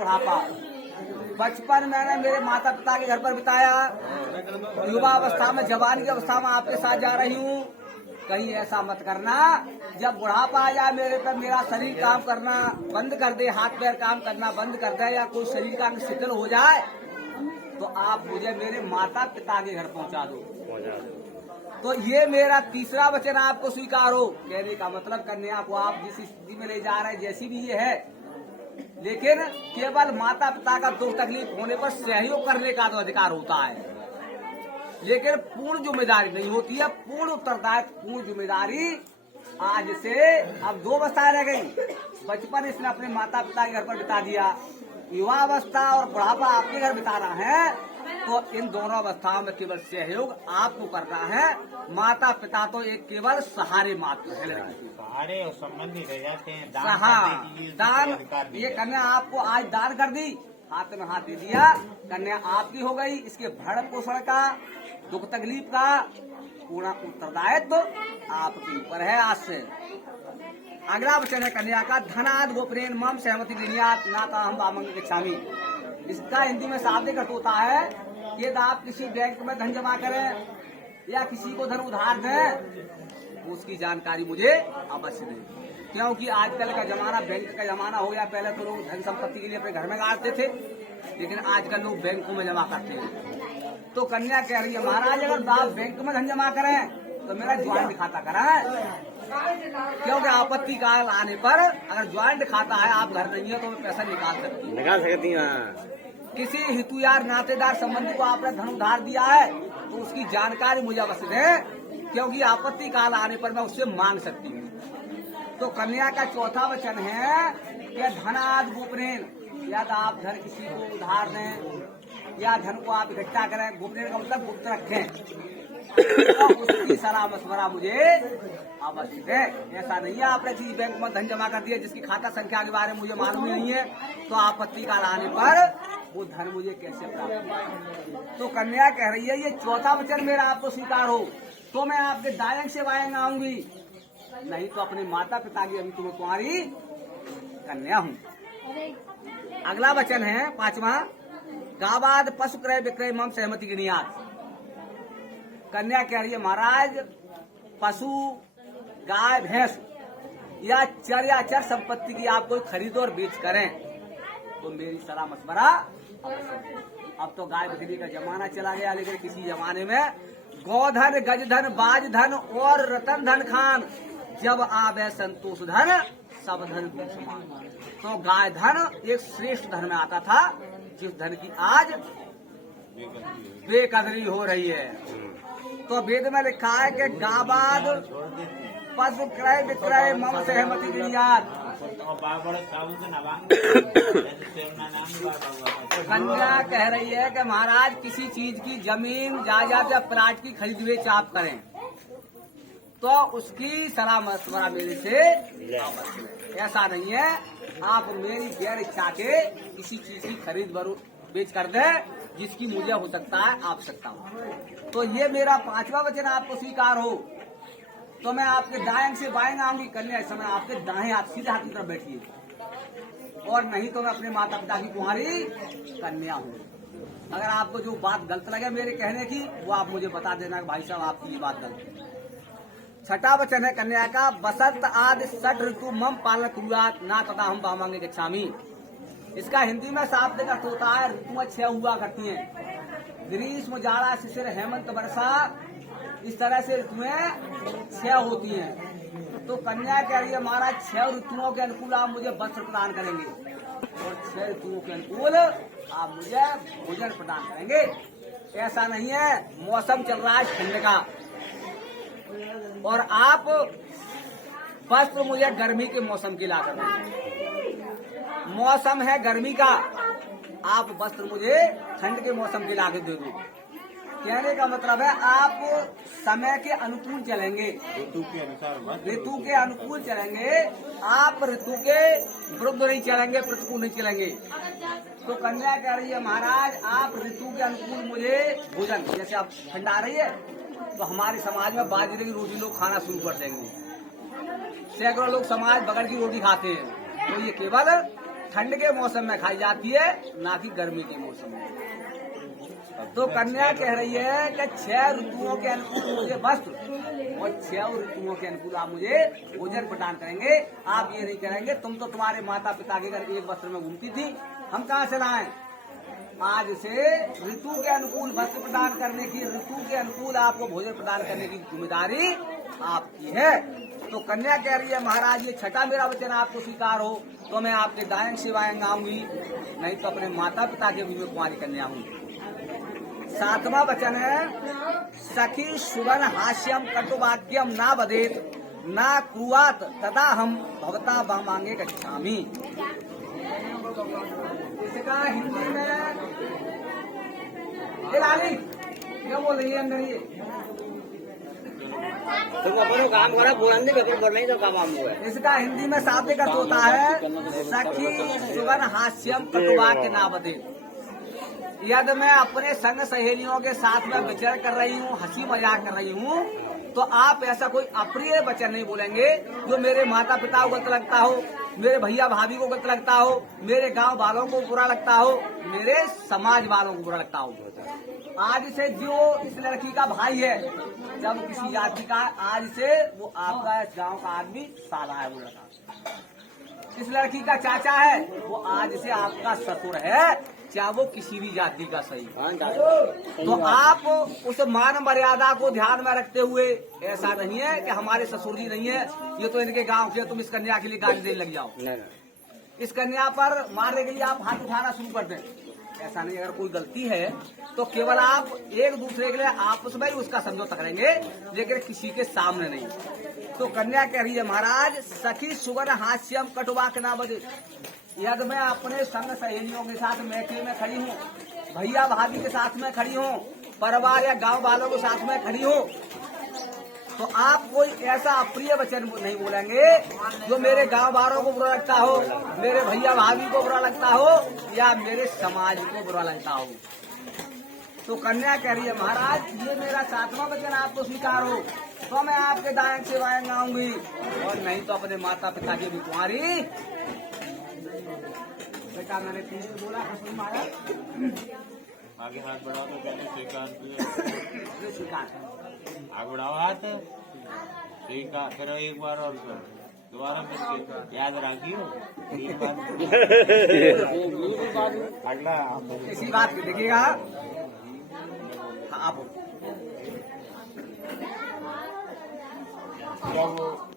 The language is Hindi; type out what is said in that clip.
बुढ़ापा। बचपन मैंने मेरे माता पिता के घर पर बिताया, युवा अवस्था में, जवानी की अवस्था में आपके साथ जा रही हूँ। कहीं ऐसा मत करना जब बुढ़ापा आ जाए मेरे पर, मेरा शरीर काम करना बंद कर दे, हाथ पैर काम करना बंद कर दे, या कोई शरीर का अंग शिथिल हो जाए तो आप मुझे मेरे माता पिता के घर पहुंचा दो। तो ये मेरा तीसरा वचन आपको स्वीकार हो। कहने का मतलब कन्या को आप जिस स्थिति में ले जा रहे हैं, जैसी भी ये है, लेकिन केवल माता पिता का दुख तकलीफ होने पर सहयोग करने का तो अधिकार होता है, लेकिन पूर्ण जिम्मेदारी नहीं होती है। पूर्ण उत्तरदायित्व, पूर्ण जिम्मेदारी आज से अब 2 अवस्थाएं रह गई। बचपन इसने अपने माता पिता के घर पर बिता दिया, युवा अवस्था और बुढ़ापा आपके घर बिताना है, तो इन दोनों अवस्थाओं में केवल सहयोग आपको करना है। माता पिता तो एक केवल सहारे मात्र है, सहारे और संबंधी रह जाते हैं। दान ये कन्या आपको आज दान कर दी, हाथ में हाथ दे दिया, कन्या आपकी हो गई। इसके भरण पोषण का, दुख तकलीफ का पूर्ण उत्तरदायित्व आपके ऊपर है आज से। अगला वचन है कन्या का, धनाद गोप्रेन मम सहमति विनियात नाता हम बामंग इच्छामी। इसका हिंदी में शाब्दिक अर्थ होता है कि यदि आप किसी बैंक में धन जमा करें या किसी को धन उधार दें, उसकी जानकारी मुझे अवश्य दें। क्योंकि आजकल का जमाना बैंक का जमाना हो गया। पहले तो लोग धन संपत्ति के लिए अपने घर में गाड़ते थे, लेकिन आजकल लोग बैंकों में जमा करते हैं। तो कन्या कह रही है, महाराज अगर आप बैंक में धन जमा करें तो मेरा ज्वाइंट खाता कराएं, क्योंकि आपत्ति काल आने पर अगर ज्वाइंट खाता है, आप घर नहीं है तो मैं पैसा निकाल सकती हूँ। किसी हितुयार नातेदार संबंधी को आपने धन उधार दिया है तो उसकी जानकारी मुझे अवश्य दें, क्योंकि आपत्ति काल आने पर मैं उससे मांग सकती हूँ। तो कन्या का चौथा वचन है कि धनाद गोपनेन, या तो आप धन किसी को उधार दें या धन को आप इकट्ठा करें, गोपनेन का मतलब गुप्त रखें, तो उसकी सलाह मशवरा मुझे अवश्य है। ऐसा नहीं है आपने किसी बैंक में धन जमा कर दिया जिसकी खाता संख्या के बारे में मुझे मालूम नहीं है, तो आपत्ति काल आने पर वो धन मुझे कैसे प्राप्त होगा। तो कन्या कह रही है, ये चौथा वचन मेरा आपको स्वीकार हो तो मैं आपके दायन से वायन आऊंगी, नहीं तो अपने माता पिता की अभी तुम्हें कुंवारी कन्या हूँ। अगला वचन है 5वां, गावाद पशु क्रय विक्रय मम सहमति गिनियात। कन्या कह रही है, महाराज पशु, गाय भैंस या चर या अचर संपत्ति की आप कोई खरीद और बेच करें तो मेरी सलाह मशवरा। अब तो गाय बिक्री का जमाना चला गया, लेकिन किसी जमाने में गोधन, गजधन, बाजधन और रतन धन खान, जब आवे संतोष धन सब धन समान। तो गाय धन एक श्रेष्ठ धन में आता था, जिस धन की आज बेकदरी हो रही है। तो वेद में लिखा है कि गावाद पशु क्रय विक्रय मम सहमति विनियात। कन्या कह रही है कि महाराज किसी चीज की जमीन जायदाद या प्लाट की खरीद बेच आप करें तो उसकी सलाह मशवरा मेरे से। ऐसा नहीं है आप मेरी गैर इच्छा के किसी चीज की खरीद बेच कर दे जिसकी मुझे हो सकता है आवश्यकता हो। तो ये मेरा 5वां वचन आपको स्वीकार हो तो मैं आपके दाएं से बाएं आऊंगी। कन्या इस समय आपके दाएं हाथ, सीधे हाथ की तरफ बैठिए, और नहीं तो मैं अपने माता पिता की कुंवारी कन्या हूँ। अगर आपको जो बात गलत लगे मेरे कहने की, वो आप मुझे बता देना भाई साहब आपकी ये बात गलत है। 6वां वचन है कन्या का, बसंत आदि षट ऋतु मम पालन कुर्यात ना तथा हम बामांगे गच्छामि। इसका हिंदी में शाब्दिक अर्थ होता है ऋतुएं 6 हुआ करती हैं, ग्रीष्म, जाड़ा, शिशिर, हेमंत, वर्षा, इस तरह से ऋतुएं 6 होती हैं। तो कन्या कह रही है, महाराज 6 ऋतुओं के अनुकूल आप मुझे वस्त्र प्रदान करेंगे और 6 ऋतुओं के अनुकूल आप मुझे भोजन प्रदान करेंगे। ऐसा नहीं है, मौसम चल रहा है ठंड का और आप वस्त्र मुझे गर्मी के मौसम की ला कर, मौसम है गर्मी का, आप वस्त्र मुझे ठंड के मौसम के लाके दे दो। कहने का मतलब है आप समय के अनुकूल चलेंगे, ऋतु के अनुकूल चलेंगे, आप ऋतु के विरुद्ध नहीं चलेंगे, प्रतिकूल नहीं चलेंगे। तो कन्या कह रही है, महाराज आप ऋतु के अनुकूल मुझे भोजन, जैसे आप ठंड आ रही है तो हमारे समाज में बाजरे की रोटी लोग खाना शुरू कर देंगे, सैकड़ों लोग समाज बगल की रोटी खाते हैं। तो ये केवल ठंड के मौसम में खाई जाती है, ना कि गर्मी के मौसम में। तो कन्या कह रही है कि 6 ऋतुओं के अनुकूल मुझे वस्त्र और 6 ऋतुओं के अनुकूल आप मुझे भोजन प्रदान करेंगे। आप ये नहीं करेंगे तुम तो तुम्हारे माता पिता के घर एक वस्त्र में घूमती थी, हम कहाँ से लाएं। आज से ऋतु के अनुकूल वस्त्र प्रदान करने की, ऋतु के अनुकूल आपको भोजन प्रदान करने की जिम्मेदारी आपकी है। तो कन्या कह रही है महाराज ये छठा मेरा वचन आपको स्वीकार हो तो मैं आपके दायन सेवाएं आऊंगी, नहीं तो अपने माता पिता के भी मैं कुमारी कन्या हूँ। 7वां वचन है सखी सुगन हास्यम कटुवाक्यम ना बदेत ना कुआत तदा हम भवता मांगे गच्छामि। इसका हिंदी में ये लाली क्या बोल रही है अंदर ये तुम अपनो काम करो, बुलंदी कभी नहीं तो काम हुआ। इसका हिंदी में शाब्दिक अर्थ होता है सखी सुगन हास्यम कटुवाक्य ना बदेत। यदि मैं अपने संग सहेलियों के साथ में विचरण कर रही हूँ, हंसी मजाक कर रही हूँ, तो आप ऐसा कोई अप्रिय वचन नहीं बोलेंगे जो मेरे माता पिता को गलत लगता हो, मेरे भैया भाभी को गलत लगता हो, मेरे गांव वालों को बुरा लगता हो, मेरे समाज वालों को बुरा लगता हो। आज से जो इस लड़की का भाई है, जब किसी जाति का, आज से वो आपका गांव का आदमी साला है वो लड़का। इस लड़की का चाचा है, वो आज से आपका ससुर है, चाहे वो किसी भी जाति का सही। तो आप उस मान मर्यादा को ध्यान में रखते हुए, ऐसा नहीं है कि हमारे ससुर जी नहीं है, ये तो इनके गांव के, तुम इस कन्या के लिए गाली देने लग जाओ। इस कन्या पर मारने के लिए आप हाथ उठाना शुरू कर दें, ऐसा नहीं। अगर कोई गलती है तो केवल आप एक दूसरे के लिए आपस में ही उसका समझौता करेंगे, लेकिन किसी के सामने नहीं। तो कन्या कह रही है महाराज सखी सुगन हास्यम कटुवाक ना बजे। यदि मैं अपने संग सहेलियों के साथ मैके में खड़ी हूँ, भैया भाभी के साथ में खड़ी हूँ, परिवार या गांव वालों के साथ में खड़ी हूँ, तो आप कोई ऐसा अप्रिय वचन नहीं बोलेंगे जो मेरे गांव वालों को बुरा लगता हो, मेरे भैया भाभी को बुरा लगता हो, या मेरे समाज को बुरा लगता हो। तो कन्या कह रही है महाराज ये मेरा 7वां वचन आपको स्वीकार हो तो मैं आपके दायन सेवाएं आऊंगी, और नहीं तो अपने माता पिता की भी कुमारी। बेटा मैंने 3 बोला, मारा आगे हाथ बढ़ाओ तो कहते स्वीकार स्वीकार। आगे बढ़ाओ हाथ, स्वीकार करो एक बार और दोबारा फिर याद रखियो। अगला इसी बात की देखिएगा। हाँ आप जब